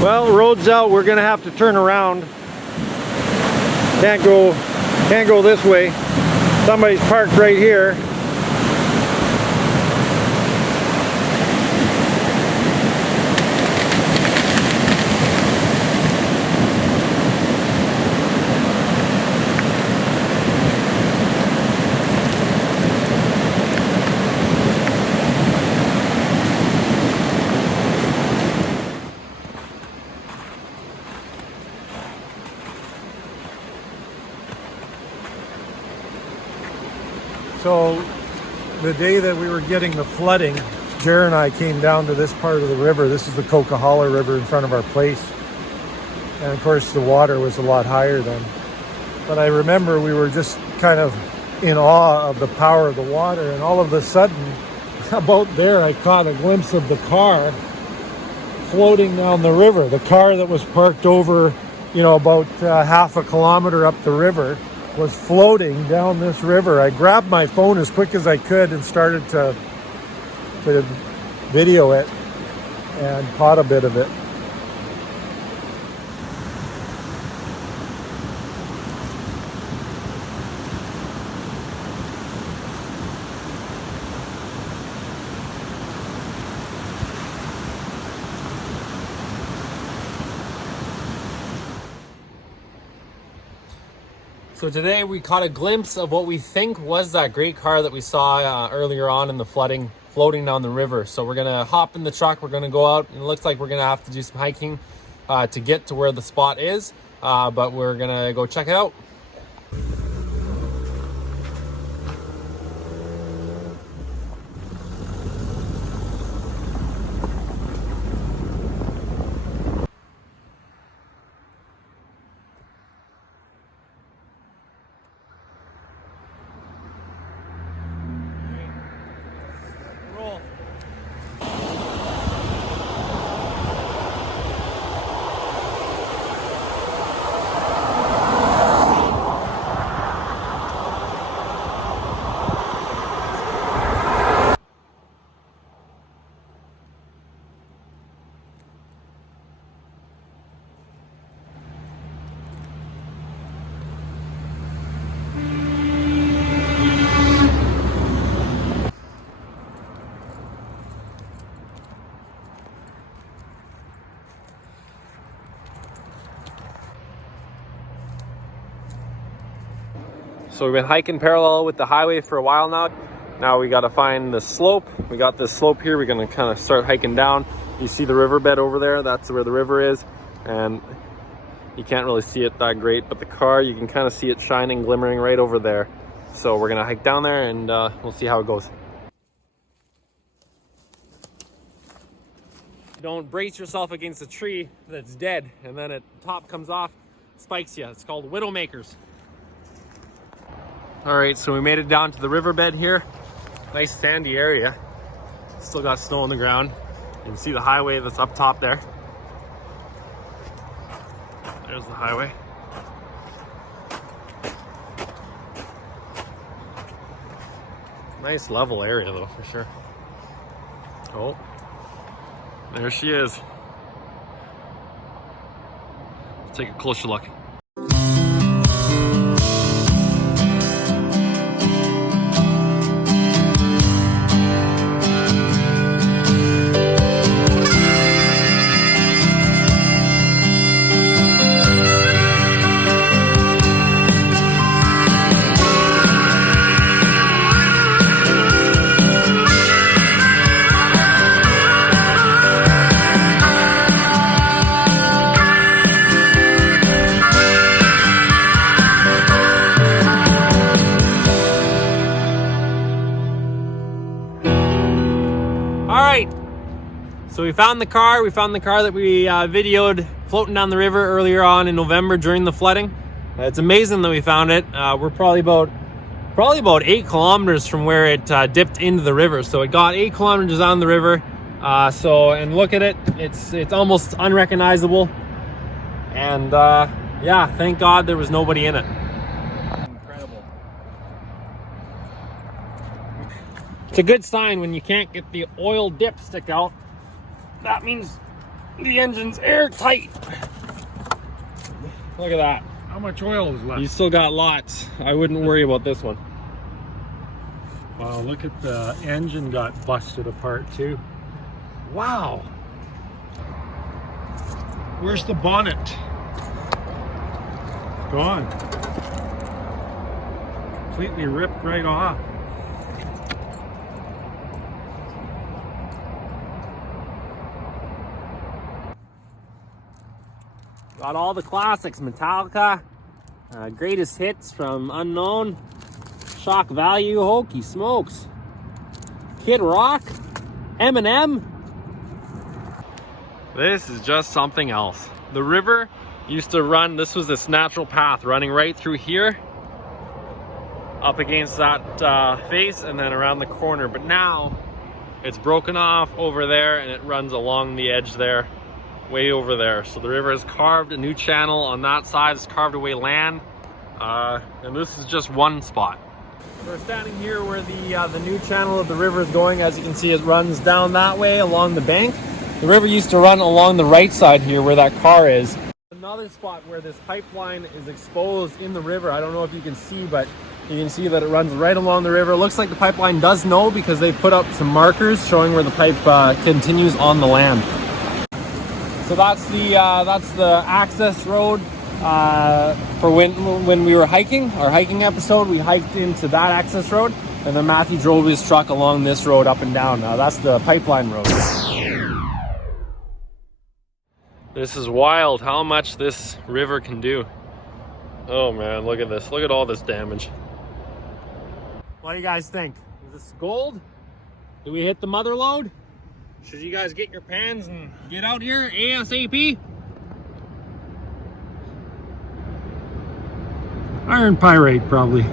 Well, road's out. We're gonna have to turn around. Can't go this way. Somebody's parked right here. So the day that we were getting the flooding, Jer and I came down to this part of the river. This is the Coquihalla River in front of our place. And of course the water was a lot higher then. But I remember we were just kind of in awe of the power of the water, and all of a sudden, about there, I caught a glimpse of the car floating down the river. The car that was parked over, about half a kilometer up the river was floating down this river. I grabbed my phone as quick as I could and started to video it and caught a bit of it. So today we caught a glimpse of what we think was that great car that we saw earlier on in the flooding floating down the river. So we're gonna hop in the truck, we're gonna go out, and it looks like we're gonna have to do some hiking to get to where the spot is, but we're gonna go check it out. So we've been hiking parallel with the highway for a while now. Now we got to find the slope. We got this slope here. We're going to kind of start hiking down. You see the riverbed over there? That's where the river is. And you can't really see it that great, but the car, you can kind of see it shining, glimmering right over there. So we're going to hike down there and we'll see how it goes. Don't brace yourself against a tree that's dead and then the top comes off, spikes you. It's called widowmakers. All right, so we made it down to the riverbed here. Nice sandy area. Still got snow on the ground. You can see the highway that's up top there. There's the highway. Nice level area though, for sure. Oh, there she is. Let's take a closer look. So we found the car that we videoed floating down the river earlier on in November during the flooding. It's amazing that we found it. We're probably about 8 kilometers from where it dipped into the river. So it got 8 kilometers down the river. And look at it, it's almost unrecognizable. And yeah, thank God there was nobody in it. Incredible. It's a good sign when you can't get the oil dipstick out. That means The engine's airtight. Look at that. How much oil is left? You still got lots. I wouldn't worry about this one. Wow, look at the engine got busted apart too. Wow. Where's the bonnet? Gone. Completely ripped right off. Got all the classics, Metallica, greatest hits from Unknown, Shock Value, Hokey Smokes, Kid Rock, Eminem. This is just something else. The river used to run, this was this natural path running right through here, up against that face and then around the corner. But now it's broken off over there and it runs along the edge there, way over there. So the river has carved a new channel on that side. It's carved away land, and this is just one spot. We're standing here where the new channel of the river is going. As you can see, it runs down that way along the bank. The river used to run along the right side here where that car is. Another spot where this pipeline is exposed in the river. I don't know if you can see, but you can see that it runs right along the river. It looks like the pipeline does know because they put up some markers showing where the pipe continues on the land. So that's the access road for when we were hiking. Our hiking episode, we hiked into that access road, and then Matthew drove his truck along this road up and down. That's the pipeline road. This is wild how much this river can do. Oh man, look at this. Look at all this damage. What do you guys think? Is this gold? Do we hit the mother lode? Should you guys get your pans and get out here ASAP? Iron pyrite, probably.